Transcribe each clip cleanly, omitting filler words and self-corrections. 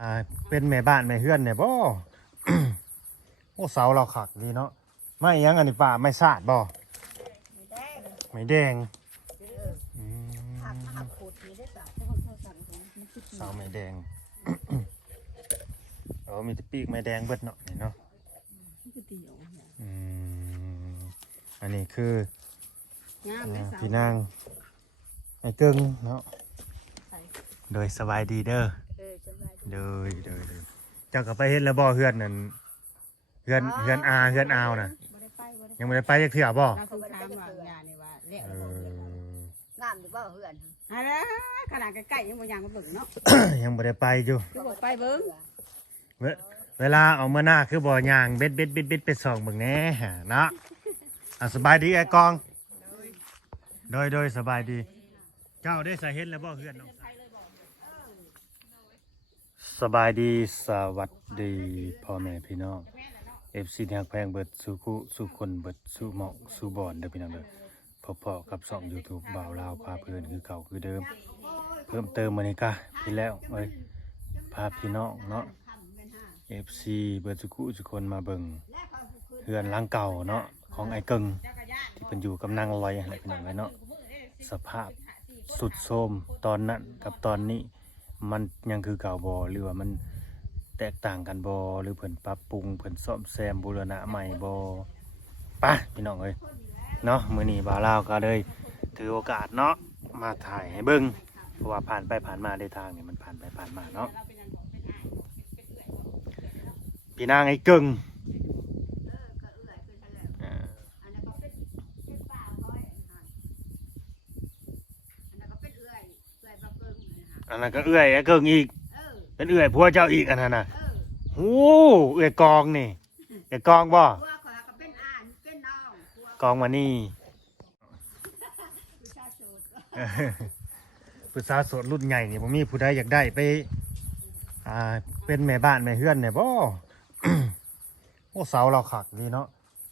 อ่าเป็นแม่บ้านแม่เฮือนเนี่ยบ่ โอ้เสาเราขักดีเนาะไม่ยังอันนี้ป่าไม่สาดบ่ไม่แดงอืมเสาไม่แดง มีแต่ปีกไม่แดงเบิดเนาะนี่เนาะอืมอันนี้คือพี่นางไอ้กึ่งเนาะโดยสบายดีเด้อโดยเจ้าก็ไปเฮ็ดแล้วบ่เฮือนนั่นเฮือนเฮือนอาวน่ะยังไม่ได้ไปจักเทื่อบ่เราคือถามว่าญานี่ว่าเลี้ยงงามอยู่บ่เฮือน อะไรขนาดใกล้ๆยังบ่ยังมาเบิ่งเนาะ ยังไม่ได้ไปอยู่ คือบ่ไปเบิ่ง เวลาเอามาหน้าคือบ่ย่างเบ็ดไปส่องเบิ่งแหน่เนาะสบายดีไอ้กองโดยสบายดีเจ้าได้สาเฮ็ดแล้วบ่เฮือนน้องสบายดีสวัสดีพ่อแม่พี่น้อง FC ที่ฮักแพงเบิดสู่คุสู่คนเบิดสู่หมอกสู่บ่อนเด้อพี่น้องเด้อพอๆกับช่อง YouTube บ่าวลาวพาเพิ่นคือเก่าคือเดิมเพิ่มเติมมื้อนี้กะพี่แล้วพาพี่น้องเนาะ FC เบิดสู่คุสู่คนมาเบิ่งเฮือนหลังเก่าเนาะของไอ้กึ่งที่เพิ่นอยู่กับนางลอยอะไรพี่น้องเนาะสภาพสุดโทรมตอนนั้นกับตอนนี้มันยังคือเก่าบ่หรือว่ามันแตกต่างกันบ่หรือเพิ่นปรับปรุงเพิ่นซ่อมแซมบูรณะใหม่บ่ปะพี่น้องเอ้ยเนาะมื้อนี้บ่าวลาวก็เลยถือโอกาสเนาะมาถ่ายให้เบิ่งเพราะว่าผ่านไปผ่านมาในทางนี่มันผ่านไปผ่านมาเนาะพี่นางไอ้กึ่งอันนั้นก็เอื้อยไอ้กึ่งอีกเป็นเอื้อยผัวเจ้าอีกอันนั้นน่ะโอ้เอื้อยกองนี่เอื้อยกองบ่กองมานี่ผู้สาวโสดรุ่นใหญ่นี่ผมมีผู้ใดอยากได้ไปเป็นแม่บ้านแม่เฮือนเนี่ยบ่ โอ้เสาเราขักดีเนาะ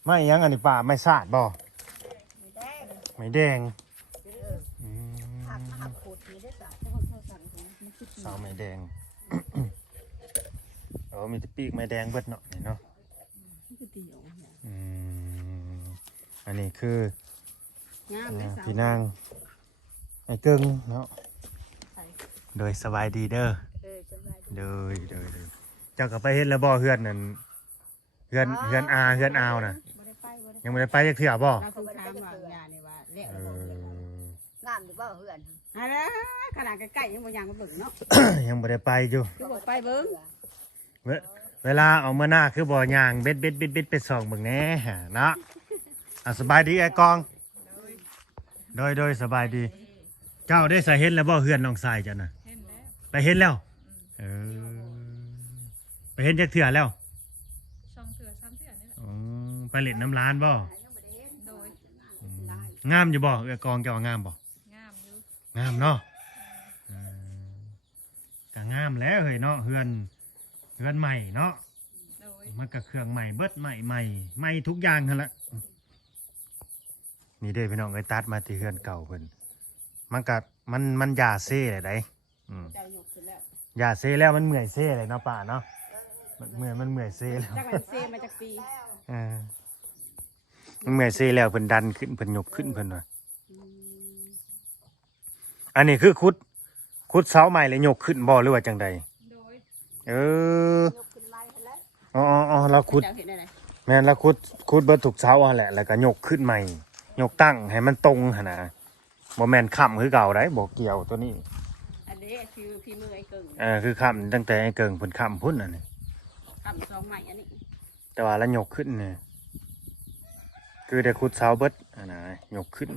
ไม่ยังอันนี้ป่าไม่สาดบ่ไม่แดงเสาไม่แดง มีแต่ปีกไม่แดงเบิดเนาะนี่เนาะอันนี้คือพี่นางไอ้กึ่งเนาะโดยสบายดีเด้อโดยเจ้าก็ไปเฮ็ดแล้วบ่เฮือนนั่นเฮือนเฮือนอาวน่ะยังไม่ได้ไปจักเทื่อบ่เราคือถามว่าญานี่ว่าเลี้ยงงามอยู่บ่เฮือน อะไรขนาดใกล้ๆยังบ่ยังมาเบิ่งเนาะ ยังไม่ได้ไปอยู่ คือบ่ไปเบิ่ง เวลาเอามาหน้าคือบ่ย่างเบ็ดไปส่องเบิ่งแหน่เนาะสบายดีไอ้กองโดยสบายดีเจ้าได้สาเฮ็ดแล้วบ่เฮือนน้องทรายจ้ะน่ะไปเฮ็ดแล้วไปเฮ็ดจักเทื่อแล้ว2 เทื่อ 3 เทื่อนี่แหละไปเล่นน้ำร้านบ่โดยงามอยู่บ่ไอ้กองเจ้าว่างามบ่งามอยู่งามเนาะก็งามแล้วเฮ้ยเนาะเฮือนใหม่เนาะโดยมันก็เครื่องใหม่เบิดใหม่ทุกอย่างหั่นละนี่เด้พี่น้องเอ้ยตัดมาที่เฮือนเก่าเพิ่นมันก็มันยาเซ่เลยได้เจ้าหยกขึ้นแล้ว ยาเซ่แล้วมันเมื่อยเซ่เลยเนาะป้าเนาะมันเมื่อยเซ่แล้ว จักมันเซมาจากปี มันเมื่อยเซ่แล้วเพิ่นดันขึ้นเพิ่นยกขึ้นเพิ่นว่าอันนี้คือขุดเสาใหม่เลยยกขึ้นบ่หรือว่าจังใดโดยเราขุด เจ้าเห็นอะไร แม่นแล้วขุดเบิดถูกเสาหั่นแหละแล้วก็ยกขึ้นใหม่ยกตั้งให้มันตรงหั่นน่ะบ่แม่นค้ำคือเก่าได้บ่เกี่ยวตัวนี้อันนี้คือพี่มือไอ้เกิ่งคือค้ำตั้งแต่ไอ้เกิงเพิ่นค้ำพุ่นน่ะนี่ ทำ2ใหม่อันนี้ แต่ว่าแล้วยกขึ้นนี่คือได้ขุดเสาเบิดน่ะยกขึ้น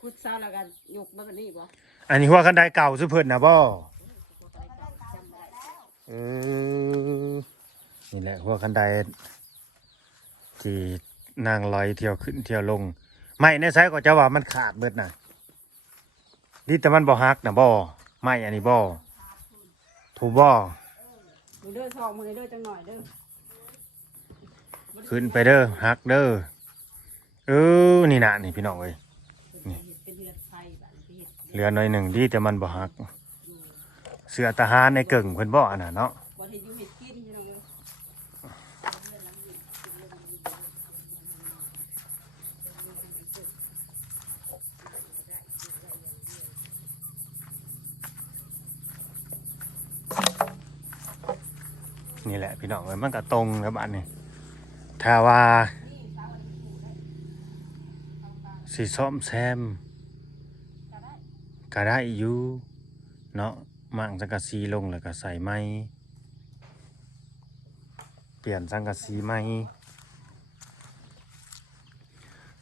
ขุดเสาแล้วก็ยกมาแบบนี้บ่ อันนี้หัวคันไดเก่าซุเพิ่นน่ะบ่นี่แหละหัวคันไดที่นางลอยเที่ยวขึ้นเที่ยวลงไม่ในไสก็จะว่ามันขาดเบิดน่ะดิแต่มันบ่ฮักน่ะบ่ไม่อันนี้บ่ถูกบ่ดูเด้อทองมือเด้อจังหน่อยเด้อ ขึ้นไปเด้อฮักเด้อนี่น่ะนี่พี่น้องเอ้ยนี่เหลือหน่อยหนึ่งดีแต่มันบ่ฮัก เสือทหารในเกิ่งเพิ่นบ่อันน่ะเนาะ บ่ได้อยู่เฮ็ดกินพี่น้องเอ้ย นี่แหละพี่น้องเอ้ยมันก็ตรงกับอันนี้ถ้าว่าสิซ่อมแซมก็ได้อยู่เนาะมั่งสังกะสีลงแล้วก็ใส่ไม้เปลี่ยนสังกะสีใหม่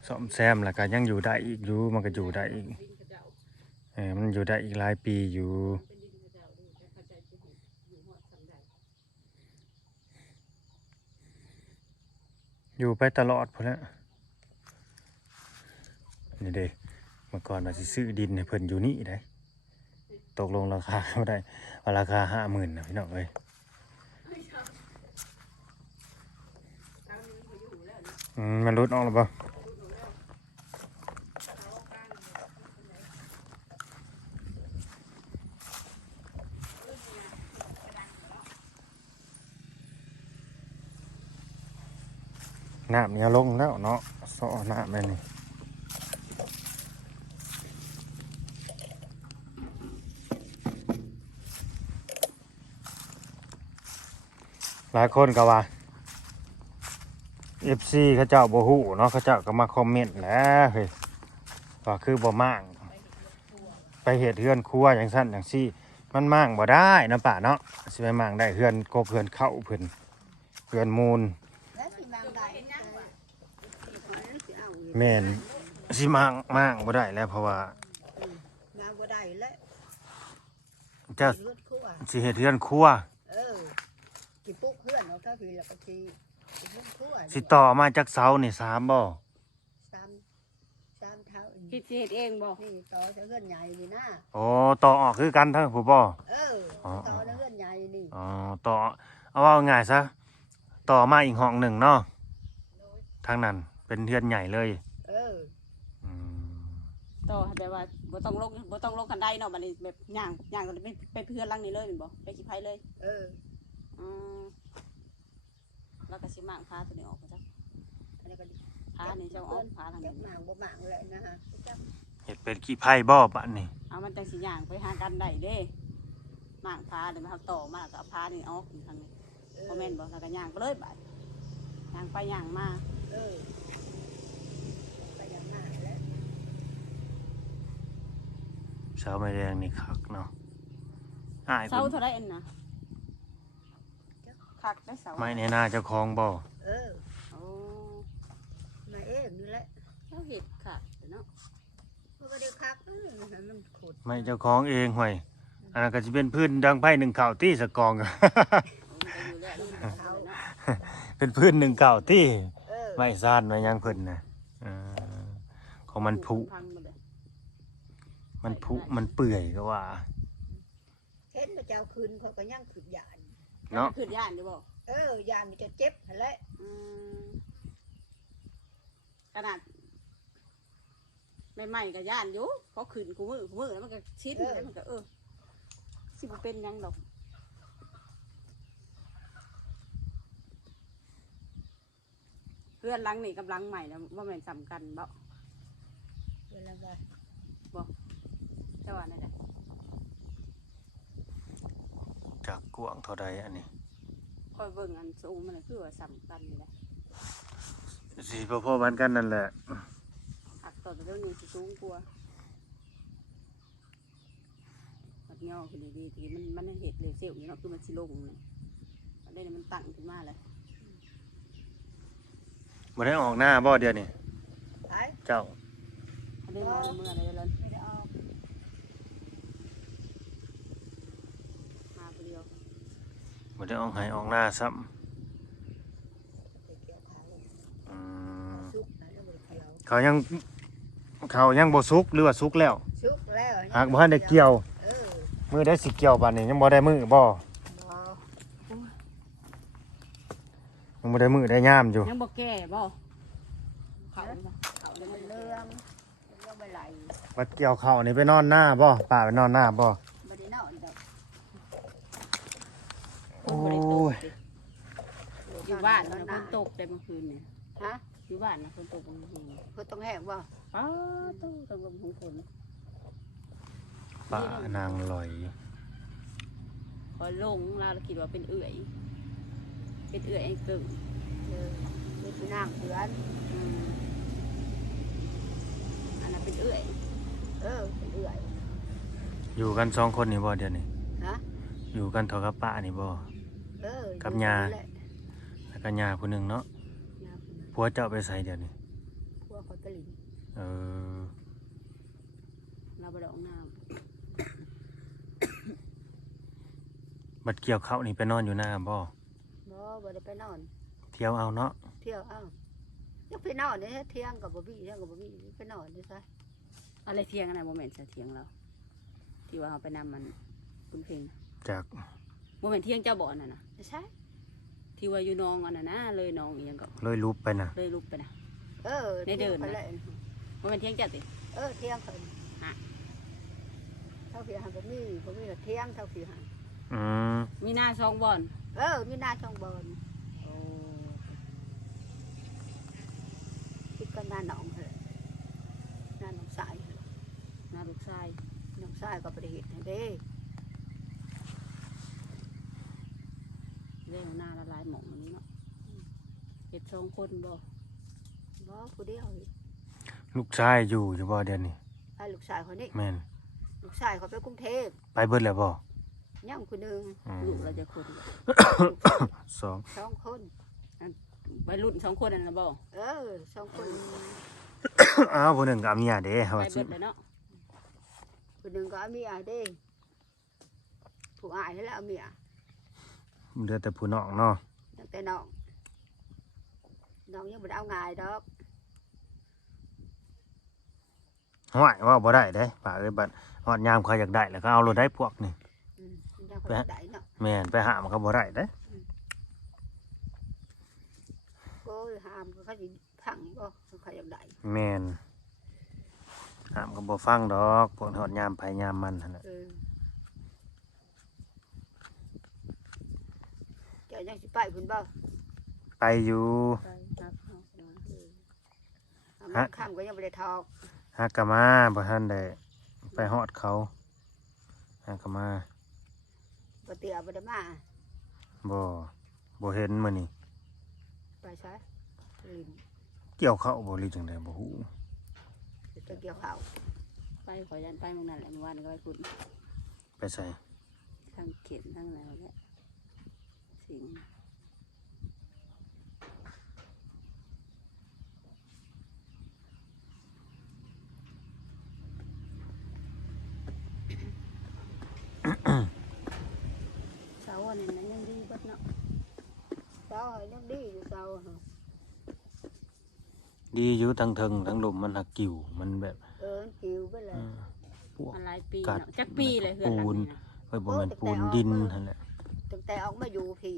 ซ่อมแซมแล้วก็ยังอยู่ได้อีกอยู่มันก็อยู่ได้อีกมันอยู่ได้อีกหลายปีอยู่อยู่ไปตลอดพุ่นแหละนี่เด้เมื่อก่อนว่าสิซื้อดินให้เพิ่นอยู่นี่ได้ตกลงราคาบ่ได้ว่าราคา 50,000 นะพี่น้องเอ้ยมันรุดออกแล้วบ่น้ำเนี่ยลงแล้วเนาะซ้อน้ำเลยนี่หลายคนก็ว่า FC เขาเจ้าบ่ฮู้เนาะเขาเจ้าก็มาคอมเมนต์แหล้วเฮ้ยว่าคือบ่มั่างไปเฮ็ดเฮือนครัวอย่างซั่นอย่างซี่มันมั่างบ่ได้นะป่าเนาะสิไปมั่างได้เฮือนกบเฮือนเข้าเพิ่นเฮือนมูล แล้วสิบางใด สิเอา แม่นสิมั่างบ่ได้แล้วเพราะว่า งานบ่ได้แล้ว จะ เลือดคั่ว สิเฮ็ดเฮือนครัว กี่ปุ๊กเพื่อนเอาเท่าทีแล้วก็ทีเลือดคั่ว สิต่อมาจากเสานี่3บ่ สามเท้า คิดสิเฮ็ดเองบ่ นี่ต่อเพื่อนใหญ่นี่นะ โอ้ต่อออกคือกันทั้งผู้บ่ ต่อเพื่อนใหญ่นี่ อ๋อต่อเอาว่าง่ายซะต่อมาอีกห้องหนึ่งเนาะทางนั้นเป็นเฮือนใหญ่เลยอืม ต่อให้แบบว่าบ่ต้องลงคันไดเนาะบัดนี้แบบย่างก็ไปเพื่อนหลังนี้เลยแม่นบ่ไปขี้ไผเลยอืมแล้วก็สิมางพาตัวนี้ออกไปจ้ะ อันนี้ก็ พานี่เจ้าออกพาทาง จั นี้ บหมางบ่หมางเลยนะฮะจับ เห็ดเป็นขี้ไผ่บ่ปะนี่ เอามันจังสิย่างไปหากันได้เด้มางพาเดี๋ยวมันเอาต่อมาแล้วก็เอาพานี่ออกทางนี้บ่แม่นบ่แล้วก็ย่างไปเลยบัดย่างไปย่างมา ไปอย่างมากแล้ว เสาไม้แดงนี่คักเนาะอ้าย เสา เพิ่น เท่าไรเอ็นนะคักได้เสา ไม้ในหน้าเจ้าของบ่ โอ้ มาเองนี่แหละ เราเห็ดคักเนาะ มันก็ได้คักมันขุด ไม้เจ้าของเองห่วยอันนั้นก็สิเป็นพื้นดังไผ่หนึ่งเข่าตี้สะกอง อยู่แล้วเนาะ เป็นพื้นหนึ่งเข่าตี้ไม้ซ่านไม้หยังเพิ่นน่ะของมันผุ พังหมดเลย มันผุมันเปื่อยก็ว่า เห็นพระเจ้าคืนเขาก็ยังขืนยาน เนาะ ขึ้นย่านอยู่บ่ ยานมันจะเจ็บแหละ ขนาดใหม่ๆกับย่านอยู่เพราะขึ้นกูมือแล้วมันก็ชิ้นแล้วมันก็สิบ่เป็นหยังดอกเพื่อนหลังนี่กับหลังใหม่นะว่าแม่นสำคัญบ่ เวลาว่า เจ้าว่านั่นแหละ จากกวางเท่าใดอันนี้ คอยเบิ่งอันสูงมันคือว่าสำคัญนี่แหละ สิพอๆกันนั่นแหละ หักต่อแต่เรื่องนี้สิสูงกว่าหักย่อขึ้นดีๆทีมันเห็ดเร็วเสี้ยวนี่เนาะคือมันสิลงนี่มันได้มันตั้งขึ้นมาเลย บ่ได้ออกหน้าบ่เดียวนี่ ไป เจ้า อันนี้มาเมื่อไรเลย ไม่ได้ออก มาคนเดียว บ่ได้ออกให้ออกหน้าซ้ำ ไปเกี่ยวเขา อืม ชุกนะแล้วไปเกี่ยว เขายังบ่สุกหรือว่าสุกแล้ว ชุกแล้ว หากบ่ทันได้เกี่ยวมื้อได้สิเกี่ยวบัดนี้ยังบ่ได้มื้อบ่ยังบ่ได้มื้อได้ยามอยู่ ยังบ่แก่บ่เขา เขาเลยมันเลื่อมไปไหล บัดเกี่ยวข้าวนี่ไปนอนหน้าบ่ป้าไปนอนหน้าบ่ ไม่ได้นอนดอก ฝนบ่ได้ตกสิอยู่บ้านนะฝนตกแต่เมื่อคืนเนี่ย ฮะ อยู่บ้านนะฝนตกเมื่อคืน เพิ่นต้องแห้งบ่ อ้าวต้องลมของฝน ป่านางลอย พอลงเราคิดว่าเป็นเอื่อยไอ้กึ่ง มีพี่นางเพื่อน อืมอันนั้นเป็นเอื่อย เป็นเอื่อย อยู่กันสองคนนี่บ่เดี๋ยวนี้ ฮะ อยู่กันเท่ากับป้านี่บ่ กับยา แล้วก็ยาผู้หนึงเนาะผัวเจ้าไปใส่เดี๋ยวนี้ พวกเขาตะลิง เออ เราไปดอกน้ บัดเกี่ยวข้าวนี่ไปนอนอยู่หน้าบ่ บ่ได้ไปนอน เที่ยวเอาเนาะ เที่ยวเอ้ายังไปนอนเนี่ยเที่ยงกับบ่มีเที่ยงกับบ่มีไปนอนนี่ซะ ำอะไรเทียงกันนะโมเมนต์เทียงเราที่ว่าเราไปนำมันคุณเพลง จาก โมเมนต์เที่ยงเจ้าบ่อน่ะนะ ไม่ใช่ ที่ว่าอยู่น้องอันนั้นนะเลยน้องอีหยังก็ เลยรูปไปนะ เลยลุกไปนะ ในเดินนะ ที่ยงไปเลย โมเมนต์เที่ยงจัดสิ เที่ยงเพิ่น ฮะ เท่าพี่หันบ่มีก็เที่ยงเท่าพี่หัน อืม มีหน้าซองบอล มีหน้าช่องบอล โอ้ คิดกันหน้าหนองเถอะหน้าหนองสาย หน้าลูกชาย หนองสายก็บ่ได้เฮ็ดให้เด้ เรื่องหน้าละลายหมองอันนี้เนาะเห็ด2 คนบ่ บ่ผู้เดียวเฮ็ด ลูกชายอยู่บ่เดี๋ยวนี้ ไอ้ลูกชายคนนี้ แม่น ลูกชายเขาไปกรุงเทพ ไปเบิดแล้วบ่ ยังคนหนึง อืม ลูกเราจะคน สอง 2 คน วัยรุ่น2 คนนั่นนะบ่ 2 คน อ้าวผู้หนึงก็เอาเมียเด้ ไป ว่าสิ เบิดแล้วเนาะ คนหนึงก็เอาเมียเด้ผู้อายนั่นแหละเอาเมีย เหลือแต่ผู้น้องเนาะ ตั้งแต่น้องยังบ่ได้เอาง่ายดอก ห้วยว่าบ่ได้เด้ป้าเอ้ยบัดฮอดยามเขาอยากได้แล้วก็เอารถได้พวกนี่ ยังคนได้เนาะ แม่นไปหามันก็บ่ได้เด้ โอ้ยหามก็เขาสิพังบ่เขาอยากได้ แม่นหามก็บ่ฟังดอกพวกฮอดยามไผยามมันหั่นน่ะ เจ้ายังสิไปพุ่นบ่ ไปอยู่ ไปครับเอา มันค่ำก็ยังบ่ได้ทอก หากะมาบ่ทันได้ไปฮอดเขาหากะมา บ่เตียบ่ได้มา บ่เห็นมื้อนี้ ไปซะลิน เกี่ยวข้าวบ่หรือจังไดบ่ฮู้ ไปเกี่ยวข้าว ไปขอยันไปเมื่อนั้นแหละเมื่อวานก็ไปคุณ ไปใส่ ทั้งเข็นทั้งอะไรแหละสิง เสาอันนี้นะยังดีเบัดเนาะ เช้าให้ยังดีอยู่เช้าหั่น ดีอยู่ทั้งเทิงทั้งลมมันหักกิ่วมันแบบ หิวไปเลย พวก มันหลายปี กัด เนาะจักปีเลยเฮือนหลังนี้นะ เฮ้ยบ่แม่นปูนดินหั่นแหละ ตั้งแต่ออกมาอยู่พี่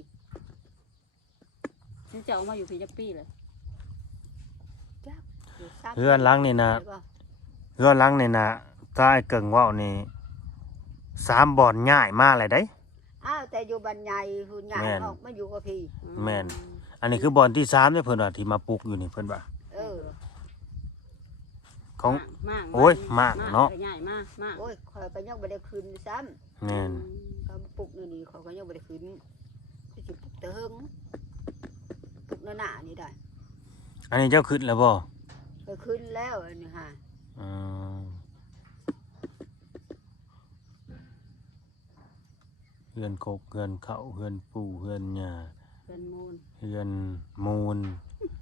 ฉันจะเอามาอยู่พี่จักปีเลย อยู่ซ้ำ เฮือนหลังนี่นะ ไปบ่ เฮือนหลังนี่นะถ้าไอ้เกิ่งเว้านี่3บ่อนง่ายมากเลยได้ แต่อยู่บ้านใหญ่หุ่นใหญ่ แม่น ออกมาอยู่กับพี่ แม่น อันนี้คือบ่อนที่3เด้อเพิ่นว่าที่มาปลูกอยู่นี่เพิ่นว่า ของ มาก โอ้ยมากเนาะ ใหญ่มากมาก โอ้ยข่อยก็ยังบ่ได้คืนซ้ แม่น ำก็ปลุกนี่ข่อยก็ยังบ่ได้คืนสิปลุกแต่เฮิงปลุกหน้านี่ได้ อันนี้เจ้าขึ้นแล้วบ่ ก็คืนแล้วอันนี้ฮะ อืมเฮือนกกเฮือนเขาเฮือนปู่เฮือนหญ้า เป็นมูล เฮือนมูล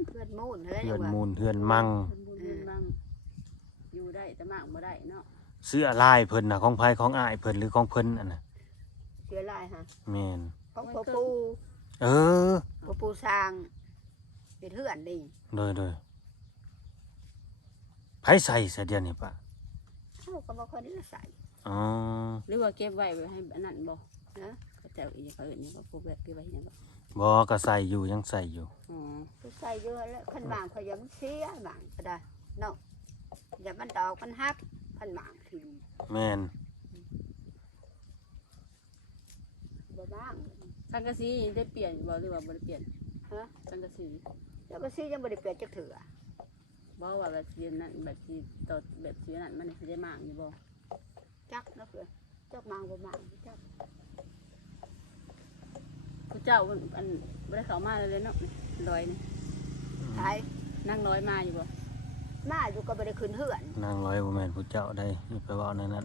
เพื่อนมูนอะไร เฮื ยั อน ง มู ว่า ลเฮือนมัง เป็นมูลเป็นบางอยู่ได้แต่มากบ่ได้เนาะ เสื้อลายเพิ่นน่ะของไผของอ้ายเพิ่นหรือของเพิ่นอันน่ะ เสียลายฮะ แม่น ของพ่อปู เออ พ่อปูสร้างเป็นเฮือนนี่ โดยไผใส่เสียเดียวนี่ปะ ก็บ่ค่อยได้ใส่ อ๋อ หรือว่าเก็บไว้ให้อันนั้นบ่ นะ เขาเจ้าอีกเขาอื่นนี่ก็พวกแบบเก็บไว้ยังบ่ บ่ก็ใส่อยู่ยังใส่อยู่ อ๋อ ก็ใส่เยอะแล้วพันบางข่อยยังเสียบางก็ได้เนาะอย่ามันดอกมันฮักพันบางที แม่น บ่บ้าง สังกะสีได้เปลี่ยนบ่หรือว่าบ่ได้เปลี่ยน ฮะ สังกะสี แล้วก็สิยังบ่ได้เปลี่ยนจักเถื่อ บ่ว่าแบบสีนั้นแบบสีต่อแบบสีนั้นมันสิได้มากอยู่บ่ จักนะเพื่อนจักมางบ่มางจัก ผู้เจ้าอันบ่ได้เข้ามาเลยเนาะร้อยนี่ ไทย นั่งร้อยมาอยู่บ่ มาอยู่ก็บ่ได้ขึ้นเฮือน นางร้อยบ่แม่นผู้เจ้าได้อย่าไปเว้าในนั้น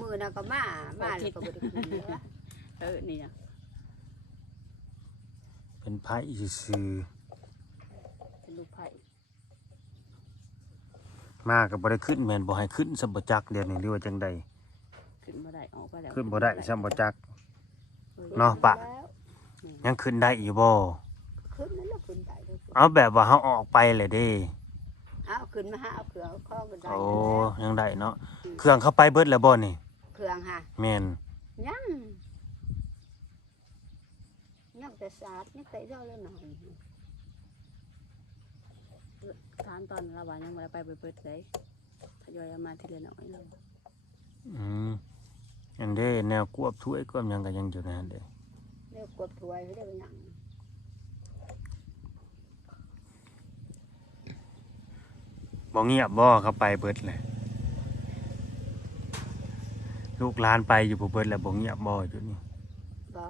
มื้อนั้นก็มาแล้วก็บ่ได้ขึ้นเฮือน นี่นะ เป็นไผซื่อ เป็นลูกไผ่ ๆมาก็บ่ได้ขึ้นแม่นบ่ให้ขึ้นซะบ่จักเดี๋ยวนี้หรือว่าจังใด ขึ้นบ่ได้ออกไปแล้ว ขึ้นบ่ได้ซะบ่จัก เนาะปะ แล้ว ยังขึ้นได้อยู่บ่ ขึ้นนั่นแล้วขึ้นได้แล้ว เอาแบบว่าเฮาออกไปเลยเด้ เอาขึ้นมาหาเอาเครื่องเอาข้อกันได้ โอ้ นั่นแหละ ยังได้เนาะเครื่องเข้าไปเบิดแล้วบ่นี่ เครื่องหา แม่น ยังแต่สาดยังแต่ย่อแล้วหน่อย ถามตอนเราว่ายังบ่ได้ไปเปิดเลยทยอยเอามาทีละน้อยเรา อืมอันเด้แนวกวบถ้วยกวบหยังก็ยังอยู่นั่นเด้ เนี่ยกดถวยให้ได้เป็นหยัง บ่เงียบบ่เข้าไปเบิดเลยลูกหลานไปอยู่บ่เบิดแล้วบ่เงียบบ่อยู่นี่ บ่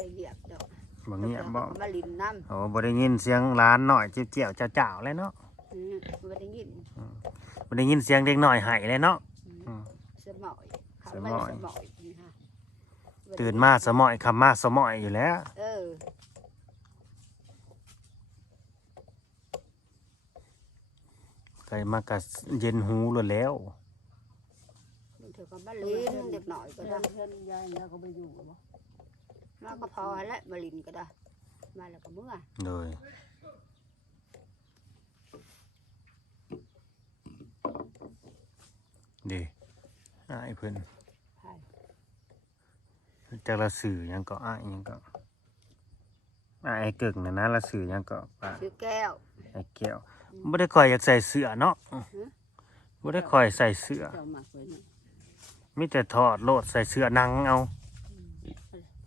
ได้เหยียบดอก บ่เงียบบ่ มาลินน้ โอ้บ่ได้ยินเสียงหลานน้อยเจียวๆจ้าวๆเลยเนาะ ำบ่ได้ยิน บ่ได้ยินเสียงเด็กน้อยไห้เลยเนาะ สมอยเขา สม ไม่ อย สมอยนี่ฮะ ตื่นมาสมอยคำมาสมอยอยู่แล้ว เออ ไกมาก็เย็นหูแล้วแล้ว มันเถอะก็มาลินเด็กหน่อยก็ได้ เพื่อนยายแล้วก็ไปอยู่บ่ มาก็พอแล้วมาลินก็ได้มาแล้วก็เมื่อ โดยดีอ้ายเพิ่น ใช่ จากละสื่อหยังก็อ้ายหยังก็อ้ายไอ้เกิ่งน่ะนะละสื่อหยังก็ป้า ชื่อแก้ว ไอ้แก้วบ่ได้ค่อยอยากใส่เสื้อเนาะบ่ได้ค่อยใส่เสื้อ เจ้ามักเลยเนาะ มีแต่ถอดโลดใส่เสื้อหนังเอา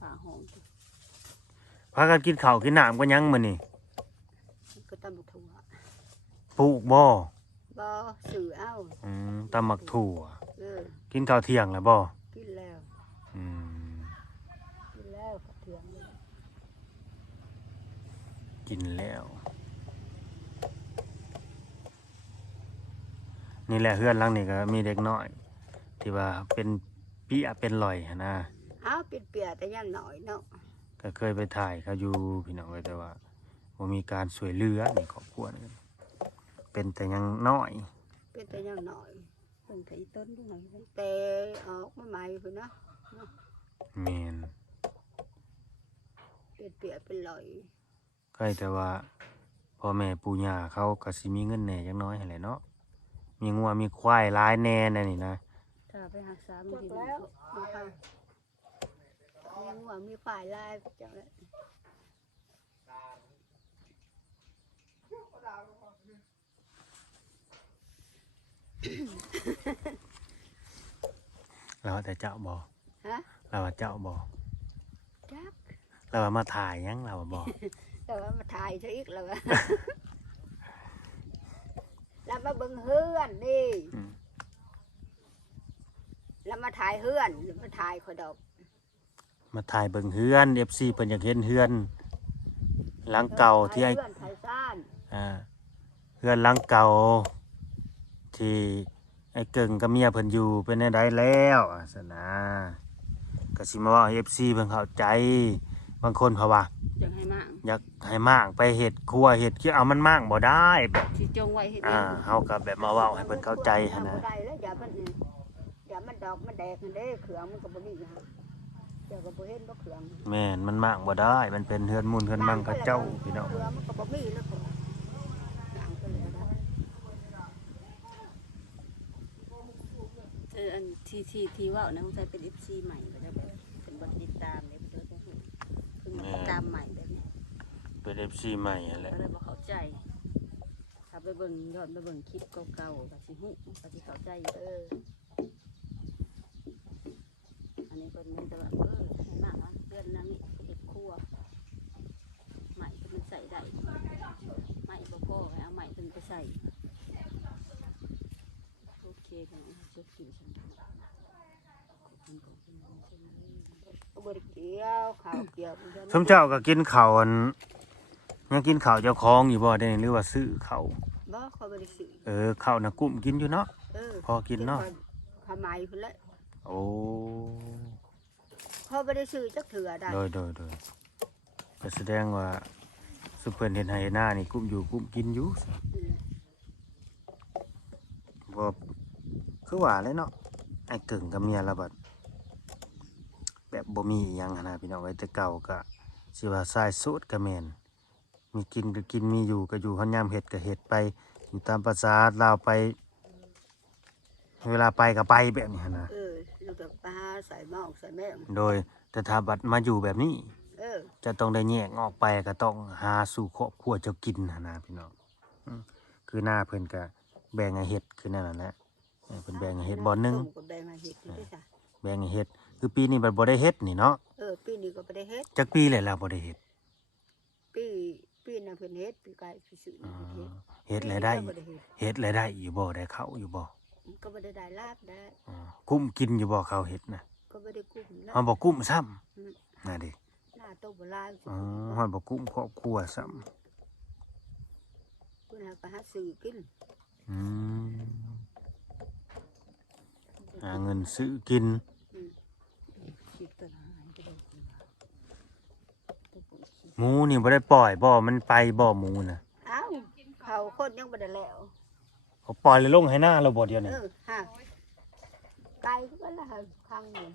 ผ้าห้อง พากันกินข้าวกินน้ำก็ยังมื้อนี่ ก็ตำบักถั่ว ปลูกบ่ บ่สื่อเอา ตำหมักถั่ว เออ กินข้าวเที่ยงแล้วบ่ กินแล้ว อืม กินแล้วกับเทียมเลย กินแล้ว นี่แหละเฮือนหลังนี่ก็มีเด็กน้อย ที่ว่าเป็นเปียเป็นลอยหั้นนะ เอาเป็นเปียแต่ยังหน่อยเนาะ ก็เคยไปถ่ายเขาอยู่พี่น้องเอ้ยแต่ว่าบ่มีการช่วยเหลือในครอบครัวนี่เป็นแต่ยังน้อย เป็นแต่ยังหน่อย เพิ่นก็อีต้นดูหน่อยเด้อ แต่ออกมาใหม่พุ่นเนาะ แม่น เป็นเปียเป็นลอย ก็แต่ว่าพ่อแม่ปู่ย่าเขาก็สิมีเงินแหน่จักหน้อยหั่นแหละเนาะมีงัวมีควายหลายแหน่นั่นนี่นะ ถ้าไปรักษา พ มั วน ก สิ แล้วนะคะมีหัวมีฝ่ายลายจังเลย เราแต่เจ้าบ่ ฮะ เราว่าเจ้าบ่ จัก เราว่ามาถ่ายหยังเราว่าบ่ แต่ว่ามาถ่ายซะอีกแล้ววะ แล้วมาเบิ่งเฮือนนี่ อืม แล้วมาถ่ายเฮือนหรือมาถ่ายขอยดอก มาถ่ายเบิ่งเฮือน FC เพิ่นอยากเห็นเฮือนหลังเก่าที่ไอ้ เฮือนถ่ายซ่าน เฮือนหลังเก่าที่ไอ้เกิ่งกับเมียเพิ่นอยู่เป็นจังไดแล้วซั่นนะก็สิมาเว้าให้ FC เพิ่นเข้าใจบางคนเขาว่า จังให้มาก อยากให้มากไปเฮ็ดครัวเฮ็ดคือเอามันมากบ่ได้แบบ สิจงไว้เฮ็ดเอ เฮาก็แบบมาเว้าให้เพิ่นเข้าใจหั่น ทำ นะ บ่ได้แล้วอย่ามันดอกมันแดกนั่นเด้เขืองมันก็บ่มีนะเจ้าก็บ่เห็นบ่เขือง แม่นมันมากบ่ได้ มันเป็นเฮือนมูลเฮือนมังเขาเจ้าพี่น้อง เขืองมันก็บ่มีแล้วก็ย่างไปเลยนะ อันที่เว้านะคงใส่เป็น FC ใหม่ก็ได้แบบเป็นบ่ติดตามเลยเพิ่นก็เพิ่งมาติดตามใหม่แบบนี้ เป็น FC ใหม่นั่นแห ก็ ละ เลยบ่เข้าใจถ้าไปเบิ่งย้อนไปเบิ่งคลิปเก่าๆก็สิฮู้ก็สิเข้าใจอยู่อันนี้เพิ่นเหมือนแต่ว่าให้มากนะ ดือนนั้นเห็ดคั่วใหม่ก็มันใส่ได้ใหม่บ่พอให้เอาใหม่ตึงไปใส่โอเคกันจะกินฉันก็บริเกี่ยวข้าวเกี่ยว สมเจ้าก็กินข้าวอันยังกินข้าวเจ้าของอยู่บ่ได้หรือว่าซื้อข้าว บ่เขาบริสุทธิ์ ข้าวน่ะกุ้มกินอยู่เนาะ พอกินเนาะ ข้าวใหม่พุ่นละ โอ้ เขาบริสุทธิ์จักเถื่อได้ โดยก็แสดงว่าสุเพิ่นเฮ็ดให้หน้านี่กุ้มอยู่กุ้มกินอยู่บ่คือว่าเลยเนาะไอ้กึ่งกับเมียละบัดแบบบ่มีอิหยังหั้นนะพี่น้องไว้แต่เก่าก็สิว่าสายโสดก็แม่นมีกินก็กินมีอยู่ก็อยู่เฮายามเฮ็ดก็เฮ็ดไปอยู่ตามภาษาลาวไป เวลาไปก็ไปแบบนี้หั้นนะ แล้วก็ปลาใส่หม้อใส่แม่ง โดยแต่ถ้าบัดมาอยู่แบบนี้ เออ จะต้องได้แยกออกไปก็ต้องหาสู่ครอบครัวเจ้ากินหั้นนะพี่น้องคือหน้าเพิ่นก็แบ่งให้เฮ็ดคือนั่นน่ะแหละเพิ่นแบ่งให้เฮ็ดบ่อนึง ก็แบ่งให้เฮ็ดนี่จ้ะ แบ่งให้เฮ็ดคือปีนี้บัดบ่ได้เฮ็ดนี่เนาะ ปีนี้ก็บ่ได้เฮ็ด จักปีแล้วล่ะบ่ได้เฮ็ด ปีนั้นเพิ่นเฮ็ดปีกายปีซื่อ อ๋อ เฮ็ด เฮ็ดแล้วได้ บ่ได้เฮ็ด เฮ็ดแล้วได้อยู่บ่ได้เข้าอยู่บ่ ก็บ่ได้ลาบได้ อ๋อกุ้มกินอยู่บ่เขาเฮ็ดน่ะ ก็บ่ได้กุ้มนะ เฮาบ่กุ้มซ้ำน่ะดิ หน้าโตบ่ลาย อ๋อเฮาบ่กุ้มครอบครัวซ้ำ เพิ่นหาไปหาซื้อกิน อืมหาเงินซื้อกิน คิดต้นหายก็ได้กิน หมูนี่บ่ได้ปล่อยบ่มันไปบ่หมูน่ะ เอ้าเขาคนยังบ่ได้แล้ว เขาปล่อยเลยลงให้หน้าเราบ่เดียวนี่ ฮะไก่ก็ละครั้งนึง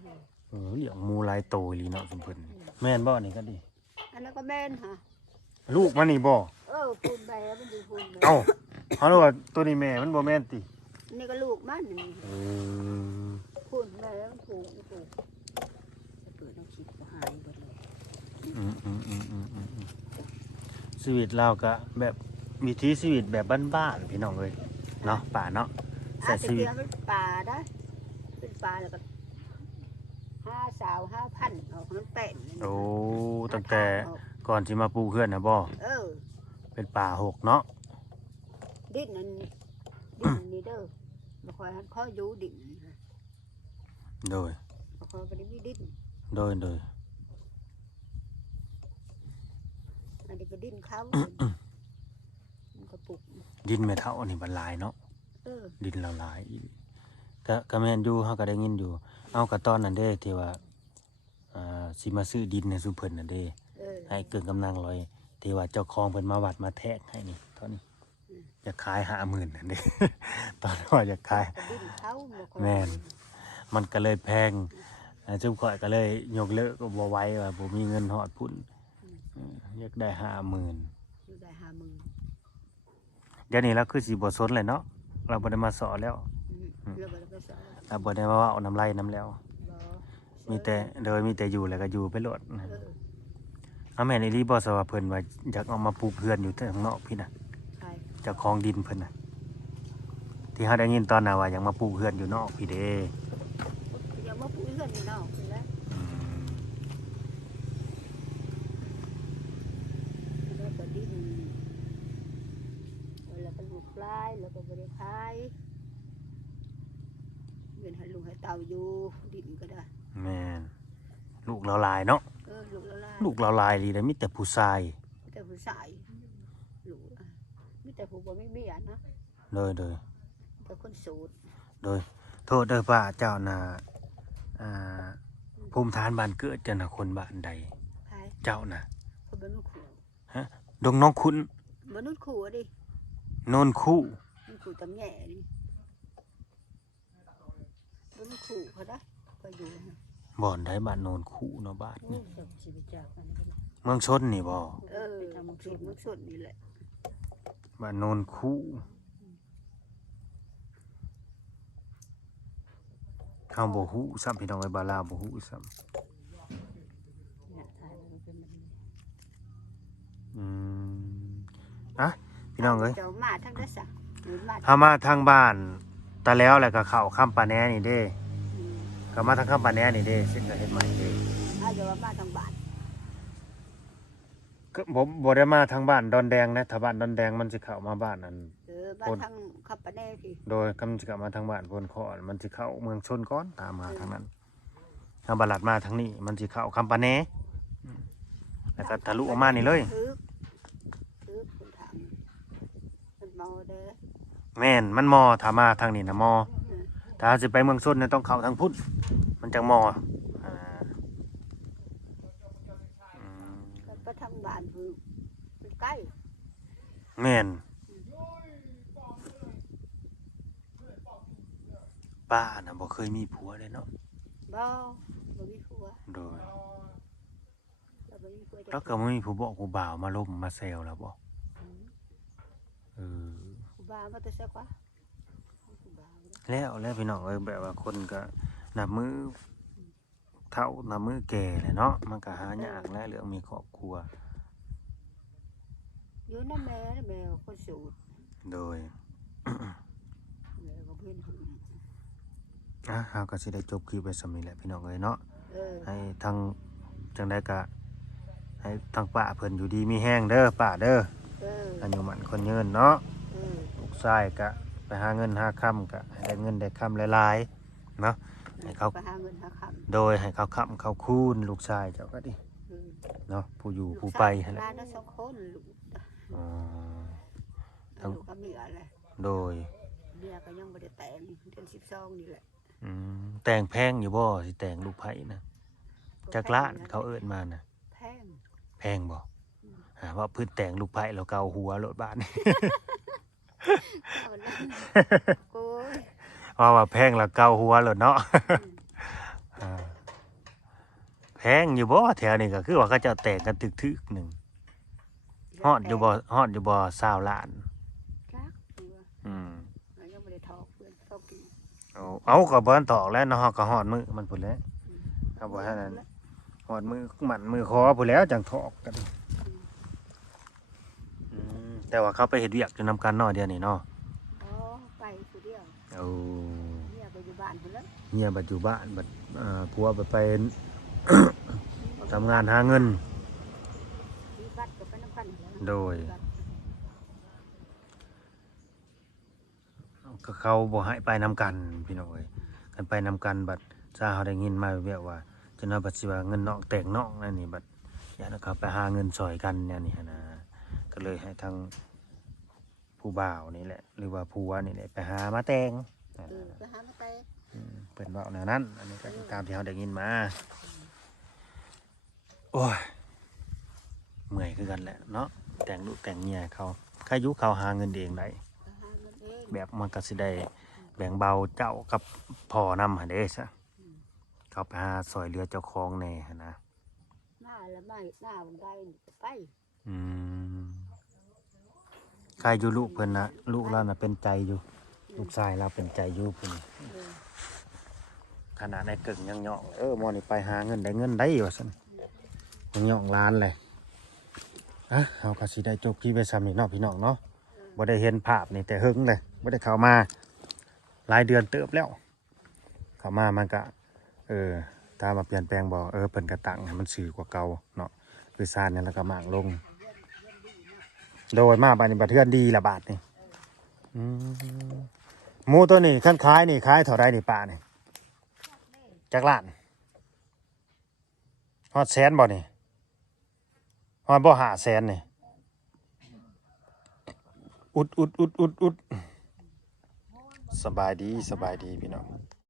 เลี้ยงหมูหลายโตอีหลีเนาะซุมเพิ่นแม่นบ่นี่ก็ดี อันนั้นก็แม่นฮะ ลูกมันนี่บ่ พูนแม่มันอยู่พูนแม่ เอ้าเฮารู้ว่าตัวนี้แม่มันบ่แม่นติ นี่ก็ลูกมันนี่ เออ พูนแม่มันผูกจะเปิดน้ำคิดก็หายหมดเลย ชีวิตเราก็แบบวิถีชีวิตแบบบ้านๆพี่น้องเอ้ยเนาะป่าเนาะใช้ แต่ ชีวิ เดี ต ยวมันป่าได้เป็นป่าแล้วก็5 สาว 5,000ออกมันเป็น โอ้ตั้งแต่ก่อนสิมาปลูกเฮือนน่ะบ่เป็นป่าหกเนาะ ดิ้นนั่นนี่เด้อบ่ค่อยหันข้ออยู่ดิ้น โดย บ่ค่อยบ่ได้มีดิ้น โดย อันนี้ก็ดิ้นเขามันก็ปลุก ดินแม่เฒ่านี่บัดหลายเนาะดินเราหลายอีหลีก็แม่นอยู่เฮาก็ได้ยินอยู่เอาก็ตอนนั้นเด้ที่ว่าสิมาซื้อดินให้ซุเพิ่นน่ะเด้ให้เกินกำลังลอยที่ว่าเจ้าของเพิ่นมาวัดมาแทกให้นี่เท่านี้จะขาย 50,000นั่นเด้ ตอนว่าจะขาย ก็ดิ้นเขาบ่ค่อย แม่นมันก็เลยแพงจุ่มข่อยก็เลยยกเลิกก็บ่ไหว้ว่าบ่มีเงินฮอดพุ่นอยากได้ 50,000 อยู่ได้50,000 เดี๋ยวนี้เราคือสิบ่สนเลยเนาะเราบ่ได้มาสอนแล้ว แล้วบ่ได้ไปสอน เราบ่ได้มาเว้าน้ำไหลน้ำแล้ว บ่ มีแต่อยู่แล้วก็อยู่ไปโลดเอาแม่นอีหลีบ่ซะว่าเพิ่นว่าอยากเอามาปลูกเรือนอยู่ทางนอกพี่น่ะ ใช่ เจ้าของดินเพิ่นน่ะที่เฮาได้ยินตอนน่ะว่าอยากมาปลูกเรือนอยู่นอกพี่เด้ ยังมาพูดเรื่องนี่เนาะคือแล้วแล้วก็ดิ้นแล้วก็ลูกลายแล้วก็บ่ได้ขายเงินให้ลุงให้เต่าอยู่ดิ้นก็ได้ แม่นลูกเราหลายเนาะ ลูกละลาย ลูกเราหลายอีหลีแล้วมีแต่ผู้ชาย มีแต่ผู้ชายลูกมีแต่ผู้บ่มีเมียนะ โดย แต่คนโสูด โดยโทษเด้อป้าเจ้าน่ะภูมิฐานบ้านเกิดเจ้าน่ะคนบ้านใด ใคร เจ้าน่ะ คนมนุษย์ขู่ ดงน้องคุณ มนุษย์ขู่ดิ โนนคู่ มันขู่ตำแหน่ดิมนุษย์ขู่เขาได้ก็อยู่นะ บ่อนใดบ้านโนนคู่เนาะบ้าน โอ้ นี่ ยสิไปจากกันก็ได้ เมืองชนนี่บ่ ไปทำสุดมันสุดนี่แหละ บ้านโนนคู่เฮาบ่ฮู้ซ้ำพี่น้องไอ้บ้านลาวบ่ฮู้ซ้ำ เนี่ยถ่ายแล้วมันเป็นแบบนี้ พี่น้องเอ้ย เจ้ามาทั้งได้สักหรือมา ถ้ามาทางบ้านตาแล้วก็เข้าข้ามปาแหนนี่เด้ อืม ก็มาทางข้ามปาแหนนี่เด้ซึ่งก็เฮ็ดใหม่เด้ เอา อาจจะว่าบ้านทางบ้าน ก็บ่ได้มาทางบ้านดอนแดงนะถ้าบ้านดอนแดงมันสิเข้ามาบ้านอัน บ้านทางขับปะแน่พี่ โดยคำสิเข้ามาทางบ้านพนขอนมันสิเข้าเมืองชนก่อนตามมาทางนั้นทางบัดลัดมาทางนี้มันสิเข้าคำปะแหนแล้วก็ทะลุออกมานี่เลย คือคนถามมันเมาเด้อ แม่นมันมอถ้ามาทางนี้นะมอถ้าสิไปเมืองชนเนี่ยต้องเข้าทางพุทธมันจังมออ่าอืม ก็ทางบ้านคือมันใกล้ แม่นป้าน่ะบ่เคยมีผัวเลยเนาะ บ่มีผัว โดย เราบ่มีผัว แล้วก็บ่มีผู้บอกผู้บ่าวมาล้มมาแซวแล้วบ่เออ ผู้บ่าวมาแต่เสียกว่าผู้บ่าว แล้วพี่น้องแบบว่าคนก็นับมือเฒ่านับมือแก่แหละเนาะมันก็หายากแล้วเรื่องมีครอบครัว อยู่นำแม่คนสูตร โดย แม่ก็เพิ่นหุ่น เฮาก็สิได้จบคลิปไว้สำนี้แหละพี่น้องเอ้ยเนาะ เ ให้ทางจังได๋ก็ให้ทางป้าเพิ่นอยู่ดีมีแห้งเด้อป้าเด้ออายุมั่นคนยืนเนาะลูกชายก็ไปหาเงินหาค่ำก็ให้ได้เงินได้ค่ำหลายๆเนาะให้เขา ไปหาเงินหาคำ โดยให้เขาค้ำเขาคูณลูกชายเจ้าก็ดิเนาะผู้อยู่ผู้ไปหั่นแหละ ร้านละ2คนลูก อ๋อ ลูกก็มีอะไร โดย เมียก็ยังบ่ได้แต่งเดือน12นี่แหละ แต่งแพงอยู่บ่สิแต่งลูกไผนะจักล้านเขาเอิ้นมานะ แพง แพงบ่หาว่าพื้นแต่งลูกไผแล้วเกาหัวรถบ้าน เอาละโอ้ย ว่าแพงแล้วเกาหัวรถเนาะ อ่าแพงอยู่บ่แถวนี้ก็คือว่าเขาเจ้าแต่งกันทึกๆหนึงฮอดอยู่บ่20ล้าน จักตัว อืม ยังบ่ได้ทอกเพื่อนทอกกิน เอาก็บ่ทันตอกแล้วเนาะเฮาก็ฮอดมื้อมันพุ่นแหล้วถ้าบ่ทันนั้นฮอดมื้อมันมื้อคอพุ่นแล้วจังถอกกันแต่ว่าเขาไปเฮ็ดเวียกอยู่นำกันเนาะเดี๋ยวนี้เนาะ อ๋อไปผู้เดียว เอา เมียก็อยู่บ้านพุ่นแล้ว เมียบัดอยู่บ้านบัดผัวบัดไป ทำงานหาเงิน มีบัตรก็ไปนำกัน โดย ก็เขาบ่ให้ไปนำกันพี่น้องเอ้ยกันไปนำกันบัดถ้าเฮาได้ยินมาแบบว่าจนว่าบัดสิว่าเงินนอกแต่งนอกนั่นนี่บัดอย่านะครับไปหาเงินซอยกันเนี่ยนี่หั้นนะก็เลยให้ทางผู้บ่าวนี่แหละ หรือว่าผัวนี่แหละไปหามาแต่ง ไปหามาแต่ เพิ่นเว้าแนวนั้นอันนี้ก็ตามที่เฮาได้ยินมาโอ้ยเมื่อยคือกันแหละเนาะแต่งลูกแต่งเมียเขาใครอยู่เขาหาเงินเองได้ หาเงินเอง แบบมันก็สิได้แบ่งเบาเจ้ากับพ่อนำหั่นเด้ซะเขาไปหาซอยเรือเจ้าของแน่หั่นนะ หน้าละไม่หน้าบ่ได้ไป อืมใครอยู่ลูกเพิ่นนะลูกเราน่ะเป็นใจอยู่ ลูกชายเราเป็นใจอยู่เพิ่นขนาดในกึ่งยังย่องมอนี่ไปหาเงินได้ว่าซั่นยังย่องล้านเลยเฮาก็สิได้จบคลิปไว้ซ้ำนี่เนาะพี่น้องเนาะบ่ได้เห็นภาพนี่แต่หึงเลยบ่ได้เข้ามาหลายเดือนเติบแล้ว เข้ามามันก็ตามมาเปลี่ยนแปลงบ่เพิ่นก็ตั้งให้มันสื่อกว่าเก่าเนาะคือซ่านนี่แล้วก็มางลงโดยมาบัดนี้บัดเทือนดีละบาทนี่หมูตัวนี้คันขายนี่ขายเท่าใดนี่ป้านี่จักล้านฮอดแสนบ่นี่ฮอดบ่500,000นี่อุดสบายดีพี่น้อง